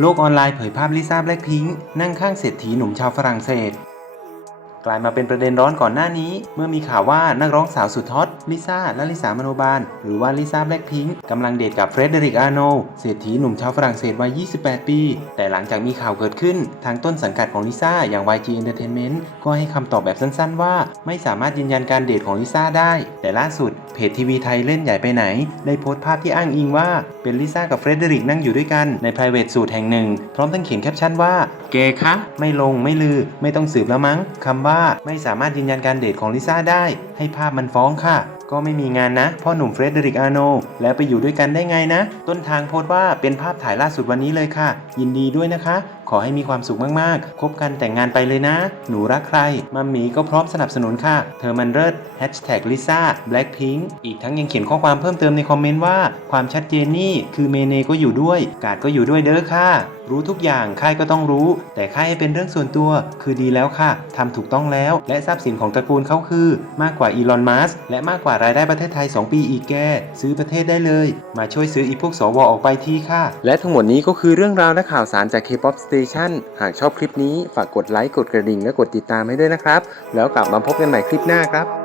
โลกออนไลน์เผยภาพลิซ่าแบล็คพิงค์นั่งข้างเศรษฐีหนุ่มชาวฝรั่งเศส กลายมาเป็นประเด็นร้อนก่อนหน้านี้ เมื่อมีข่าวว่านักร้องสาวสุดฮอตลิซ่าและลิสามโนบาล หรือว่าลิซ่าแบล็คพิงค์กำลังเดทกับเฟรเดริกอาร์โนเศรษฐีหนุ่มชาวฝรั่งเศสวัย 28 ปี แต่หลังจากมีข่าวเกิดขึ้น ทางต้นสังกัดของลิซ่าอย่าง YG Entertainment ก็ให้คำตอบแบบสั้นๆ ว่าไม่สามารถยืนยันการเดทของลิซ่าได้ แต่ล่าสุดเพจทีวีไทยเล่นใหญ่ไปไหน ได้โพสต์ภาพที่อ้างอิงว่าเป็นลิซ่ากับเฟรเดริกนั่งอยู่ด้วยกันใน private สูตแห่งหนึ่ง พร้อมทั้งเขียนแคปชั่นว่า เกย์คะ ไม่ลงไม่ลือ ไม่ต้องสืบแล้วมั้งคำว่าไม่สามารถยืนยันการเดทของลิซ่าได้ ให้ภาพมันฟ้องค่ะก็ไม่มีงานนะ พ่อหนุ่มเฟรเดริกอาร์โน แล้วไปอยู่ด้วยกันได้ไงนะ ต้นทางโพสต์ว่าเป็นภาพถ่ายล่าสุดวันนี้เลยค่ะ ยินดีด้วยนะคะขอให้มีความสุขมากๆ คบกันแต่งงานไปเลยนะ หนูรักใคร มัมหมีก็พร้อมสนับสนุนค่ะ เธอมันเลิศ Hashtag Lisa Blackpink อีกทั้งยังเขียนข้อความเพิ่มเติมในคอมเมนต์ว่า ความชัดเจนนี่คือเมเนก็อยู่ด้วย กาดก็อยู่ด้วยเด้อค่ะ รู้ทุกอย่างค่ายก็ต้องรู้ แต่ค่ายให้เป็นเรื่องส่วนตัว คือดีแล้วค่ะทำถูกต้องแล้ว และทรัพย์สินของตระกูลเขาคือ มากกว่าอีลอนมัสและมากกว่ารายได้ประเทศไทย 2 ปีอีกแก ซื้อประเทศได้เลย มาช่วยซื้ออีพวกสวออกไปทีค่ะ และทั้งหมดนี้ก็คือเรื่องราวและข่าวสารจาก K-POP Station หากชอบคลิปนี้ฝากกดไลค์กดกระดิ่งและกดติดตามให้ด้วยนะครับ แล้วกลับมาพบกันใหม่คลิปหน้าครับ